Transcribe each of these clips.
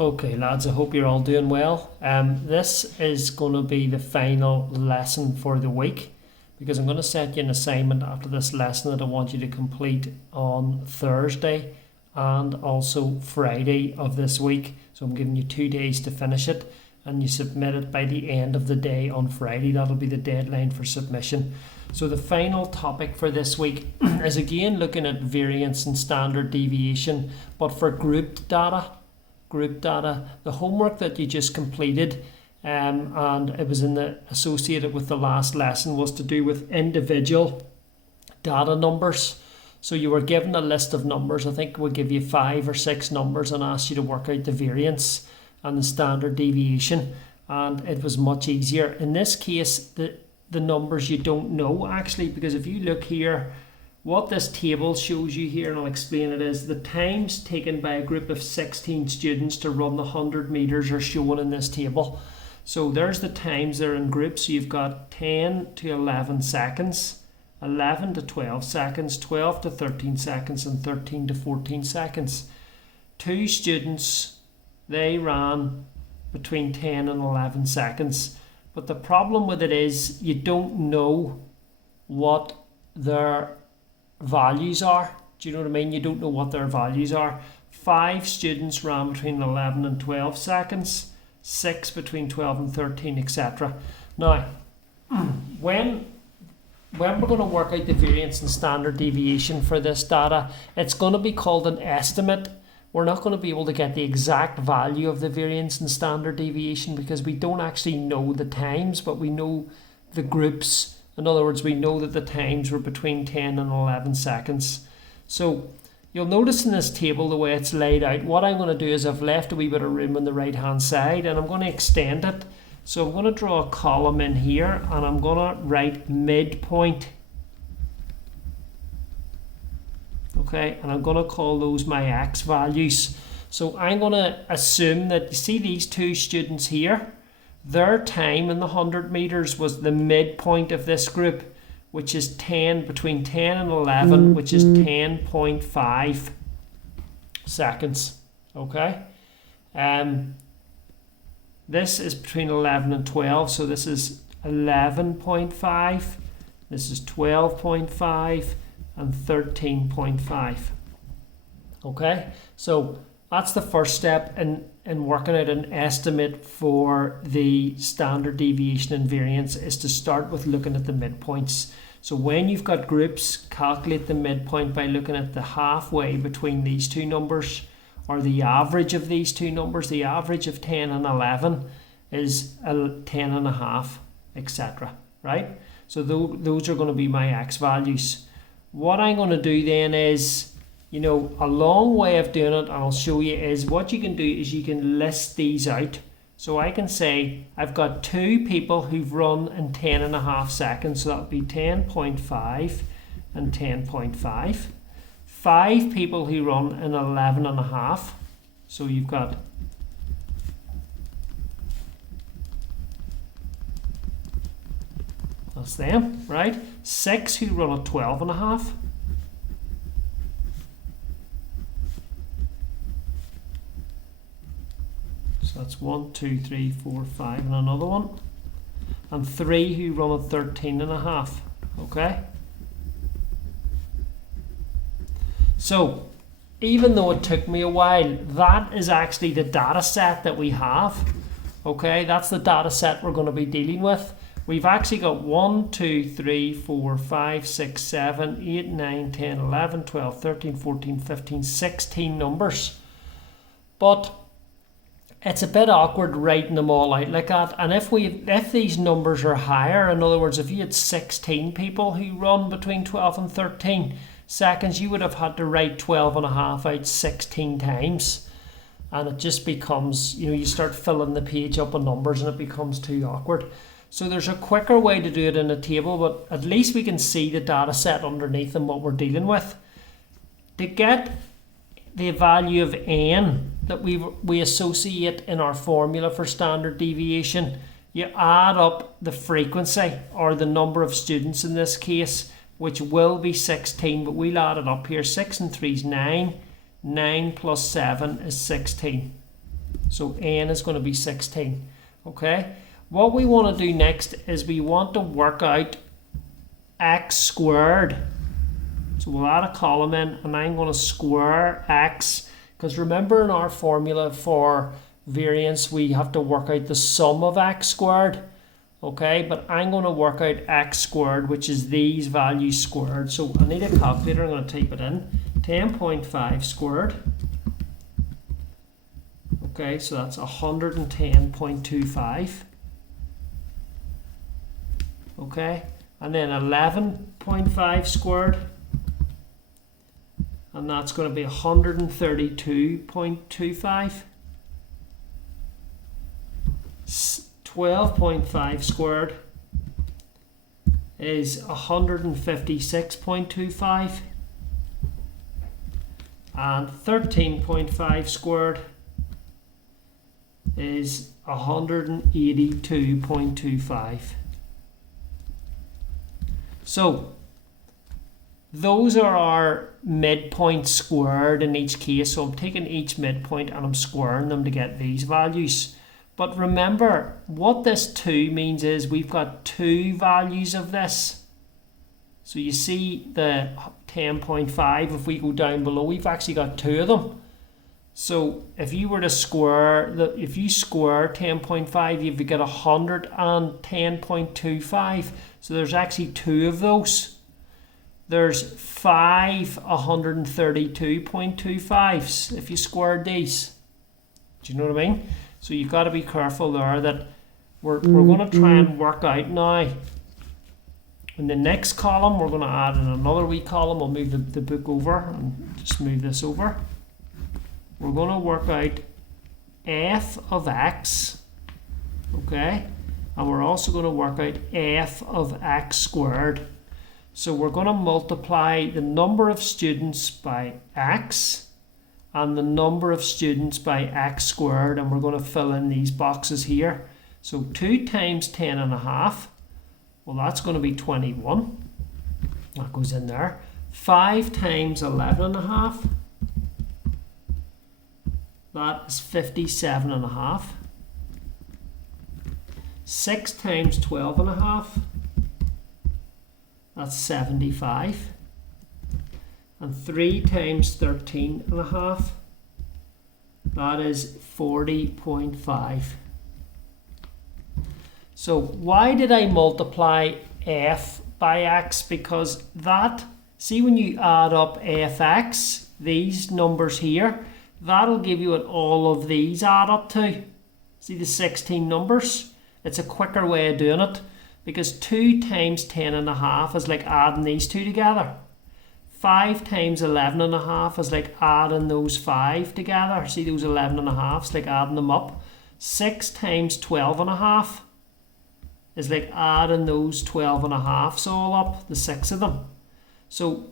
Okay, lads, I hope you're all doing well. This is going to be the final lesson for the week because I'm going to set you an assignment after this lesson that I want you to complete on Thursday and also Friday of this week. So I'm giving you 2 days to finish it, and you submit it by the end of the day on Friday. That'll be the deadline for submission. So the final topic for this week is again looking at variance and standard deviation, but for grouped data. The homework that you just completed, and it was associated with the last lesson, was to do with individual data numbers. So you were given a list of numbers. I think we'll give you 5 or 6 numbers and ask you to work out the variance and the standard deviation, and it was much easier. In this case, the numbers you don't know actually, because if you look here, what this table shows you here, and I'll explain it, is the times taken by a group of 16 students to run the 100 metres are shown in this table. So there's the times they're in groups. So you've got 10 to 11 seconds, 11 to 12 seconds, 12 to 13 seconds, and 13 to 14 seconds. 2 students, they ran between 10 and 11 seconds. But the problem with it is you don't know what their values are. Do you know what I mean? You don't know what their values are. 5 students ran between 11 and 12 seconds, 6 between 12 and 13, etc. Now, when we're going to work out the variance and standard deviation for this data, it's going to be called an estimate. We're not going to be able to get the exact value of the variance and standard deviation because we don't actually know the times, but we know the groups. In other words, we know that the times were between 10 and 11 seconds. So you'll notice in this table the way it's laid out, what I'm going to do is I've left a wee bit of room on the right hand side and I'm going to extend it. So I'm going to draw a column in here and I'm going to write midpoint. Okay, and I'm going to call those my x values. So I'm going to assume that you see these 2 students here, their time in the 100 metres was the midpoint of this group, which is between 10 and 11, which is 10.5 seconds. Okay, this is between 11 and 12, so this is 11.5, this is 12.5, and 13.5. Okay, so that's the first step in working out an estimate for the standard deviation and variance, is to start with looking at the midpoints. So when you've got groups, calculate the midpoint by looking at the halfway between these 2 numbers, or the average of these 2 numbers. The average of 10 and 11 is 10 and a half, etc. Right? So those are going to be my x values. What I'm going to do then is, a long way of doing it, and I'll show you, is what you can do is you can list these out. So I can say I've got 2 people who've run in 10 and a half seconds, so that'll be 10.5 and 10.5. 5 people who run in 11 and a half, so you've got that's them, right? 6 who run at 12 and a half. So that's 1, 2, 3, 4, 5, and another one. And 3 who run at 13 and a half. Okay? So, even though it took me a while, that is actually the data set that we have. Okay? That's the data set we're going to be dealing with. We've actually got 1, 2, 3, 4, 5, 6, 7, 8, 9, 10, 11, 12, 13, 14, 15, 16 numbers. But it's a bit awkward writing them all out like that. And if these numbers are higher, in other words, if you had 16 people who run between 12 and 13 seconds, you would have had to write 12 and a half out 16 times. And it just becomes, you start filling the page up with numbers and it becomes too awkward. So there's a quicker way to do it in a table, but at least we can see the data set underneath and what we're dealing with. To get the value of n that we associate in our formula for standard deviation, you add up the frequency, or the number of students in this case, which will be 16, but we'll add it up here. 6 and 3 is 9. 9 plus 7 is 16. So n is going to be 16. Okay, what we want to do next is we want to work out x squared. So we'll add a column in, and I'm going to square x, because remember in our formula for variance we have to work out the sum of x squared. Okay, but I'm going to work out x squared, which is these values squared. So I need a calculator. I'm going to type it in. 10.5 squared. Okay, so that's 110.25. Okay, and then 11.5 squared. And that's going to be 132.25. 12.5 squared is 156.25. And 13.5 squared is 182.25. So those are our midpoints squared in each case. So I'm taking each midpoint and I'm squaring them to get these values. But remember, what this 2 means is we've got two values of this. So you see the 10.5, if we go down below, we've actually got two of them. So if you were to square, if you square 10.5, you've got 110.25. So there's actually two of those. There's 5 132.25s if you squared these. Do you know what I mean? So you've got to be careful there that we're going to try and work out now. In the next column, we're going to add in another wee column. We'll move the book over and just move this over. We're going to work out f of x, okay? And we're also going to work out f of x squared. So we're going to multiply the number of students by x and the number of students by x squared, and we're going to fill in these boxes here. So 2 times 10.5, well, that's going to be 21. That goes in there. 5 times 11.5, that is 57.5. 6 times 12.5, that's 75. And 3 times 13.5, that is 40.5. So why did I multiply f by x? Because that, see when you add up fx, these numbers here, that'll give you what all of these add up to. See the 16 numbers? It's a quicker way of doing it, because 2 times 10.5 is like adding these two together. 5 times 11.5 is like adding those 5 together. See those 11.5s, like adding them up. 6 times 12.5 is like adding those 12.5s all up, the 6 of them. So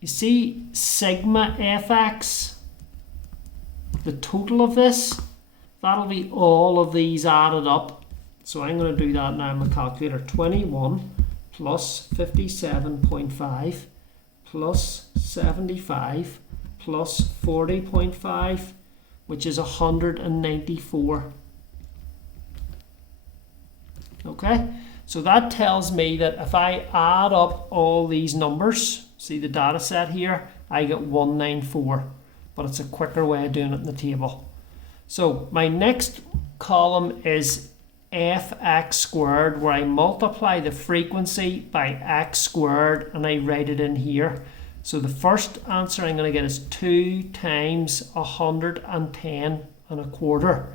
you see sigma fx, the total of this, that'll be all of these added up. So I'm going to do that now on my calculator. 21 plus 57.5 plus 75 plus 40.5, which is 194. Okay, so that tells me that if I add up all these numbers, see the data set here, I get 194, but it's a quicker way of doing it in the table. So my next column is fx squared, where I multiply the frequency by x squared and I write it in here. So the first answer I'm going to get is 2 times 110.25.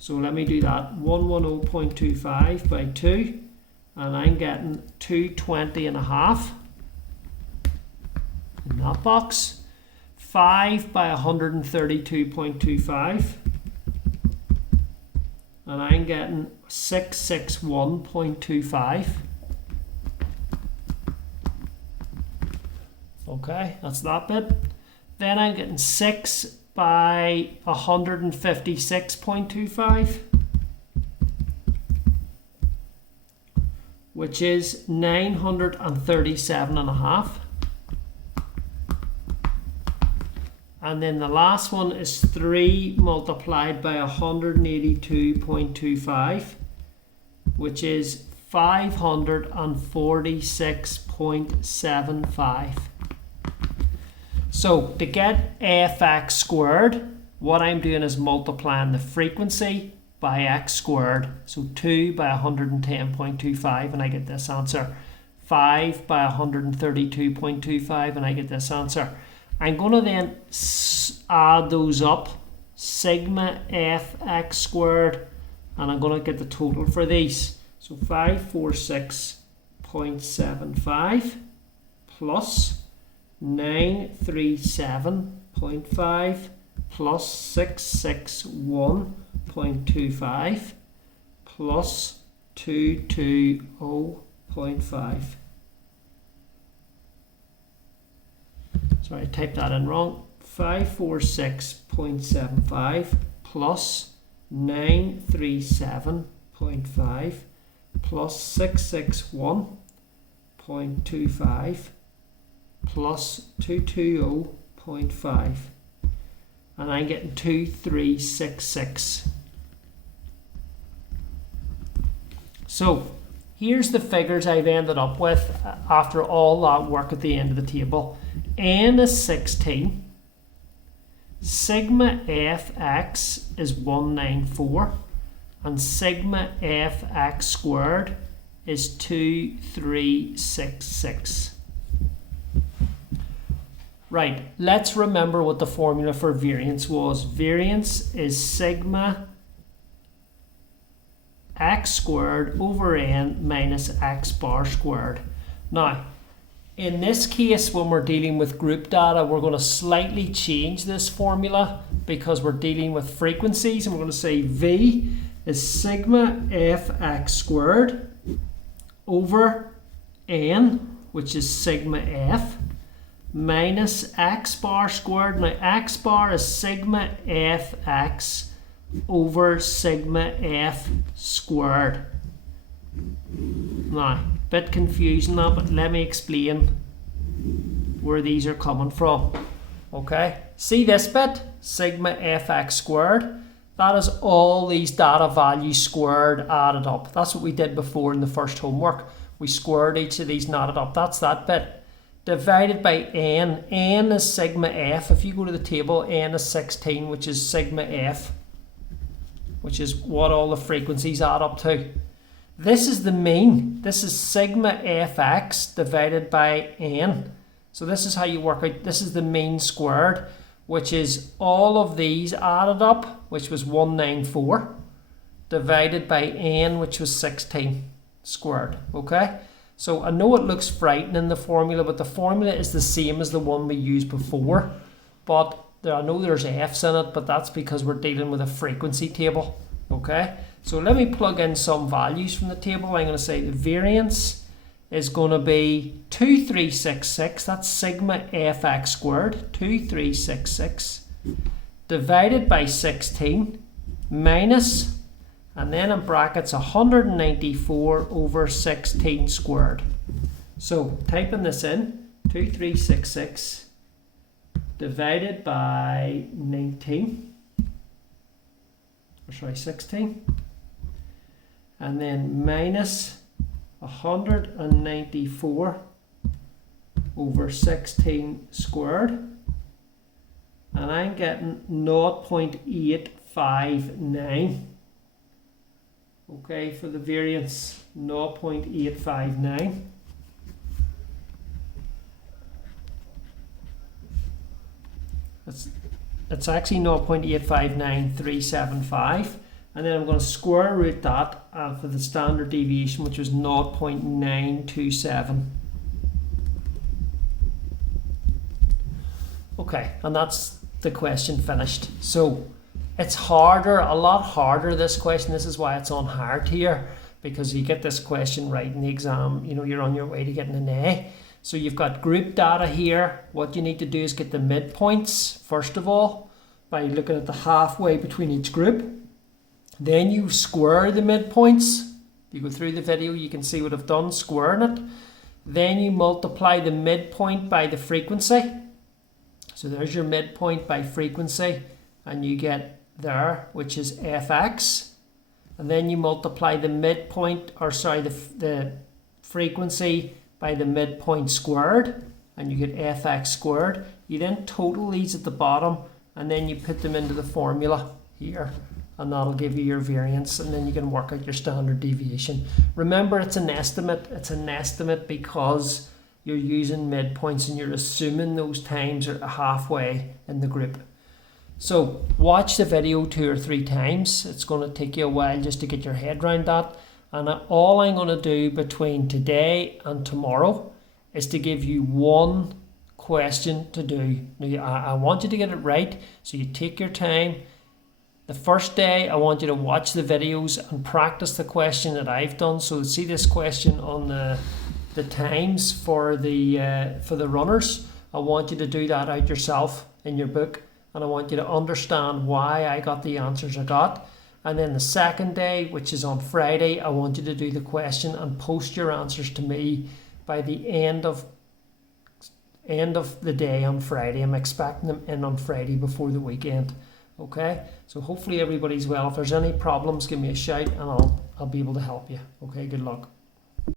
So let me do that. 110.25 by 2, and I'm getting 220.5 in that box. 5 by 132.25, and I'm getting 661.25. Okay, that's that bit. Then I'm getting 6 by 156.25, which is 937.5. And then the last one is 3 multiplied by 182.25, which is 546.75. So to get fx squared, what I'm doing is multiplying the frequency by x squared. So 2 by 110.25 and I get this answer. 5 by 132.25 and I get this answer. I'm going to then add those up, sigma fx squared, and I'm going to get the total for these. So 546.75 plus 937.5 plus 661.25 plus 220.5. Sorry, I typed that in wrong. 546.75 plus 937.5 plus 661.25 plus 220.5. And I'm getting 2366. So here's the figures I've ended up with after all that work at the end of the table. N is 16. Sigma fx is 194. And sigma fx squared is 2366. Right, let's remember what the formula for variance was. Variance is sigma x squared over n minus x bar squared. Now, in this case, when we're dealing with group data, we're going to slightly change this formula because we're dealing with frequencies, and we're going to say V is sigma fx squared over n, which is sigma f, minus x bar squared. Now, x bar is sigma fx over sigma f squared. Now, bit confusing that, but let me explain where these are coming from. Okay, see this bit, sigma fx squared, that is all these data values squared added up. That's what we did before in the first homework. We squared each of these and added up. That's that bit. Divided by n. N is sigma f. If you go to the table, n is 16, which is sigma f, which is what all the frequencies add up to. This is the mean. This is sigma fx divided by n. So this is how you work out. This is the mean squared, which is all of these added up, which was 194, divided by n, which was 16 squared. Okay? So I know it looks frightening, the formula, but the formula is the same as the one we used before. But I know there's f's in it, but that's because we're dealing with a frequency table. Okay? So let me plug in some values from the table. I'm going to say the variance is going to be 2366. That's sigma fx squared, 2366, divided by 16, minus, and then in brackets 194 over 16 squared. So typing this in, 2366 divided by 16, and then minus 194 over 16 squared, and I'm getting 0.859. Okay, for the variance, 0.859. It's actually 0.859375. And then I'm going to square root that for the standard deviation, which was 0.927. Okay, and that's the question finished. So it's harder, a lot harder, this question. This is why it's on hard here, because you get this question right in the exam, you know, you're on your way to getting an A. So you've got group data here. What you need to do is get the midpoints, first of all, by looking at the halfway between each group. Then you square the midpoints. If you go through the video, you can see what I've done, squaring it. Then you multiply the midpoint by the frequency. So there's your midpoint by frequency, and you get there, which is fx, and then you multiply the midpoint, or sorry, the frequency by the midpoint squared, and you get fx squared. You then total these at the bottom, and then you put them into the formula here, and that'll give you your variance, and then you can work out your standard deviation. Remember, it's an estimate. It's an estimate because you're using midpoints and you're assuming those times are halfway in the group. So watch the video 2 or 3 times. It's going to take you a while just to get your head around that. And all I'm going to do between today and tomorrow is to give you one question to do. Now, I want you to get it right, so you take your time. The first day, I want you to watch the videos and practice the question that I've done. So see this question on the times for the runners. I want you to do that out yourself in your book, and I want you to understand why I got the answers I got. And then the second day, which is on Friday, I want you to do the question and post your answers to me by the end of the day on Friday. I'm expecting them in on Friday before the weekend. Okay, so hopefully everybody's well. If there's any problems, give me a shout and I'll be able to help you. Okay, good luck.